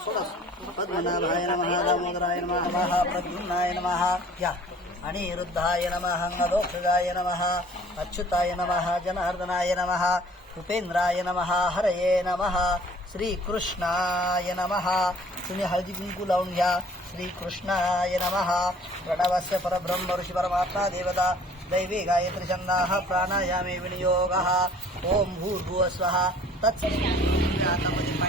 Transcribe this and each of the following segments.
पद्मनाभाय नमः दामोदराय नमः प्रद्युम्नाय नमः या अनिरुद्धाय नमः अदोक्षजाय नमः अच्युताय नमः जनार्दनाय नमः उपेंद्राय नमः हरये नमः श्रीकृष्णाय नमः. तुम्ही हळदी कुंकू लावून घ्या. श्रीकृष्णाय नमः. प्रणवस्य परब्रह्म ऋषी परमात्मा देवता दैवी गायत्री छंदाः प्राणायामे विनियोगः. ओम भूर्भुवस्वः तत्सवितुर्वरेण्यं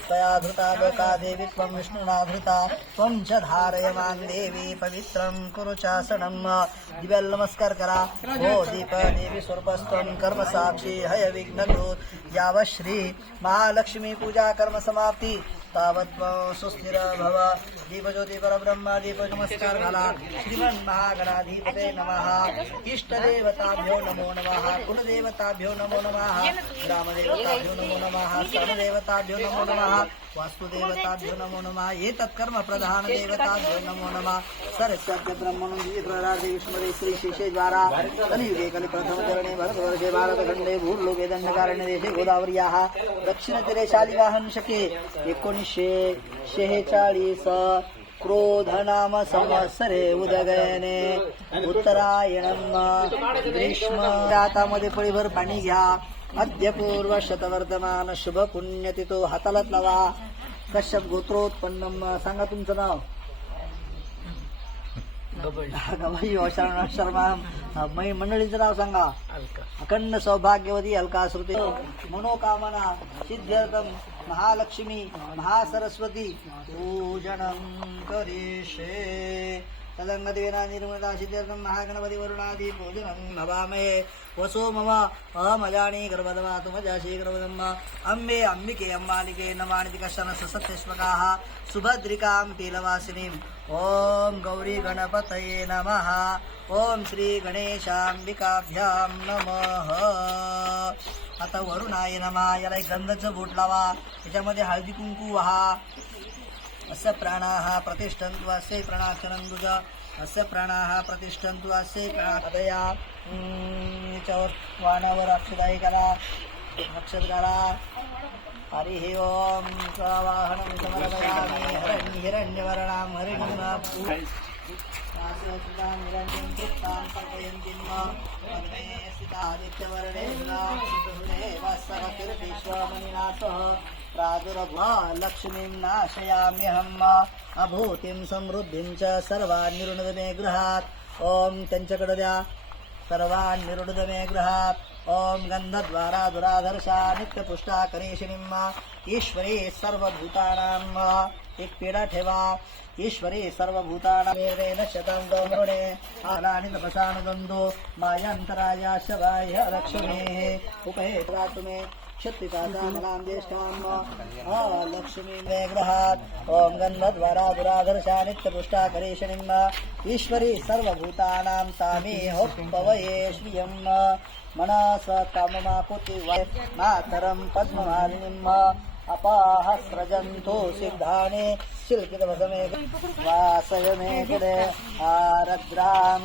त्वया धृता लोका देवी त्वं विष्णुना धृता त्वं च धारयमान देवी पवित्रं कुरु चासनं. दिव्याला नमस्कार करा. हो दीप देवी स्वरूपस्त्वं कर्म साक्षी हय विघ्नदूत यावत् श्री महालक्ष्मी पूजा कर्म समाप्ती तावत् सुस्थिर भव. दीपज्योती परब्रह्म दीप नमस्कार घाला. श्रीमन् महागणाधिपते नमः. इष्टदेवताभ्यो नमो नमः. कुलदेवताभ्यो नमो नमः. ग्रामदेवताभ्यो नमो नमः. सर्वदेवताभ्यो नमो नमः. वास्तुदेवताभ्यो नमो नमः. एतत्कर्म प्रधान देवताभ्यो नमो नमः. सरस्वती ब्रह्मणं प्रराजे विष्णुरे श्री शेषे द्वारा कलियुगे कलिप्रथम चरणे भरतवर्षे भारतखंडे भूर्लोके दंडकारण्य देशे गोदावर्याः दक्षिणतीरे शालिवाहन शके 1946 क्रोधनाम संवत्सरे उदगयने उत्तरायणम ग्रीष्म. हातामध्ये पळीभर पाणी घ्या. अद्य पूर्व शतवर्धमान शुभ पुण्यतिथो हातालात लावा. कश्यप गोत्रोत्पन्नम. सांगा तुमचं नाव. गवाई शर्मा. मंडळीचं नाव सांगा. अखंड सौभाग्यवती अलका श्रुती मनोकामना सिद्ध्यर्थम महालक्ष्मी महासरस्वती पूजनं करिष्ये. तदंगदेना निर्मला सिद्ध्यर्थम महागणपती वरुणादि पूजनं नवामहे. वसो मम अहमजानी गर्भदमातु मजाशी गर्भदम्म. अम्बे अंबिके अम्बालिके नमानिति कश्चन सत्यश्वकाः सुभद्रिकां पीलवासिनीं. ओम गौरी गणपतये नमः. ओम श्री गणेशांबिकाभ्यां नमः. आता वरुणाय नमः. याला एक गंधाचं बोट लावा. त्याच्यामध्ये हळदी कुंकू वहा. अस्य प्राणाः प्रतिष्ठन्तु अस्य प्राणाक्षरन्दुज अस्य प्राणाः प्रतिष्ठन्तु अस्य प्राणादया. याच्यावर वाणावर अक्षदायी करा. अक्षत करा. हरिः ओम स्वावाहनं समर्पयामि. हिरण्यवर्णां हरिणीं हिरण्यं चित्तां पर्पयन्तीं पद्मे स्थितादित्यवर्णेन वत्सरतिर्विश्वमणिनाथः प्रादुर्भूत्वा लक्ष्मीं नाशयाम्यहम्. अभूतिं समृद्धिं च सर्वान् निरुणद मे गृहात्. ओम त्यांच्याकडे द्या. सर्वान् निरुणद मे गृहात्. ओम गंधद्वारा दुराधर्षा नित्यपुष्टा करेशिनीं. ईश्वरी सर्वभूतानां. एक पेढा ठेवा. ईश्वरी सर्वभूतानां नश्यतां गौमृणे आलानि तपसानुदन्तो मायान्तराया शवाय लक्ष्मीः उपहेत्वा तुमे क्षत्रिकाचामलां ज्येष्ठां लक्ष्मी मे गृहात्. ओम गन्धद्वारा दुराधर्षा नित्यपुष्टा करेशिनीं. ईश्वरी सर्वभूतानां तामेहोपवये श्रियं. मनस काममाकुति मातरं पद्ममालिनीं. अपाह स्रजन्तो सिद्धाने शिल्पितवसमे वासय मे कुले. आरद्रां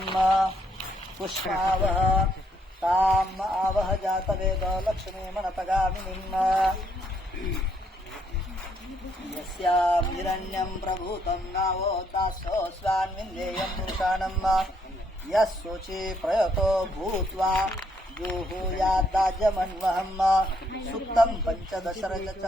पुष्पावह ताम् आवह जातवेद लक्ष्मी मनपगामिनीं. यस्यां हिरण्यं प्रभूतं नावो दासो स्वान्विन्देयं पुरुषाणं. यस्सोचे प्रयतो भूत्वा जुहुयादाजमन्वहम्. सुक्तं पंचदशरच.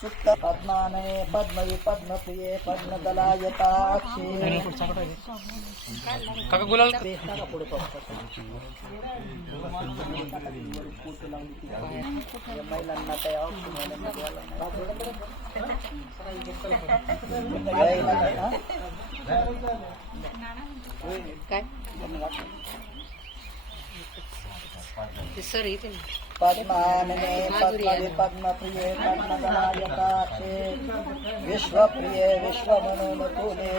सुप्त पद्माने पद्मवि पद्मप्रिये पद्मदलायताक्षी. काका गुलाल महिलांना काय काय सर इथे पद्मानने पद्मविपद्मप्रिये पद्मगणायताक्षे विश्वप्रिये विश्वमनोनुकूले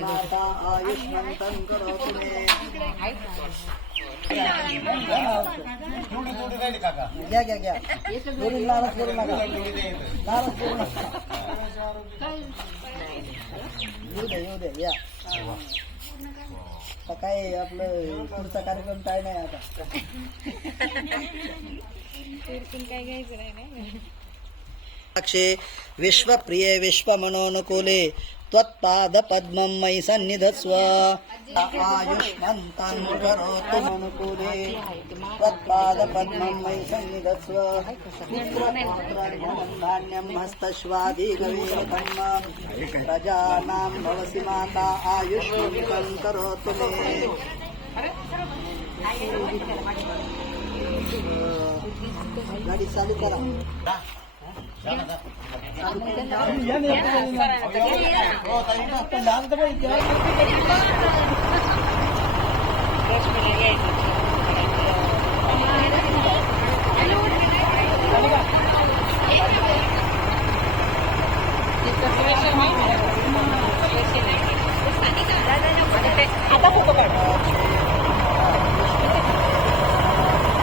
माता आयुष्मन्तं करोतु मे घ्या घ्या घ्या दोन्ही नाराज करू नका नाराज करू नका येऊ दे या आता काय आपलं पुढचा कार्यक्रम काय नाही आता अक्षे विश्वप्रिये विश्वमनोनुकूले त्वत्पाद पद्मं मयि सन्निधत्स्व आयुष्मन्तं करोतु मनुकूले त्वत्पाद पद्मं मयि सन्निधत्स्व धान्यं हस्तश्वादिगवीरकम् प्रजानां भवसि माता आयुष्मन्तं करोतु मे गाडी चालू करा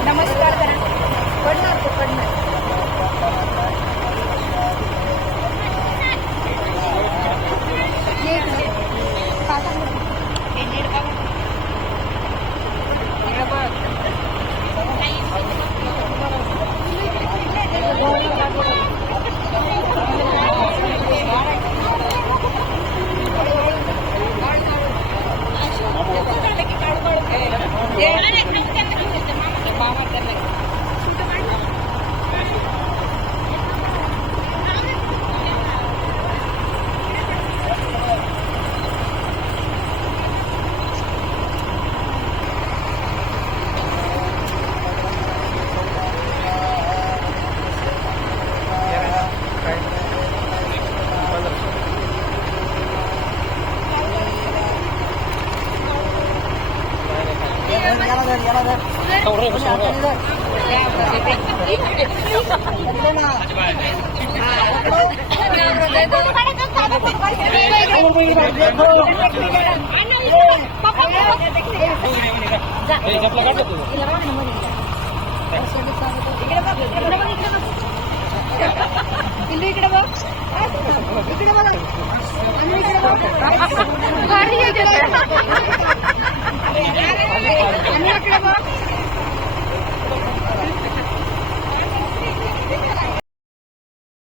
नमस्कार करा पडणार तो पडणार इकडे बघ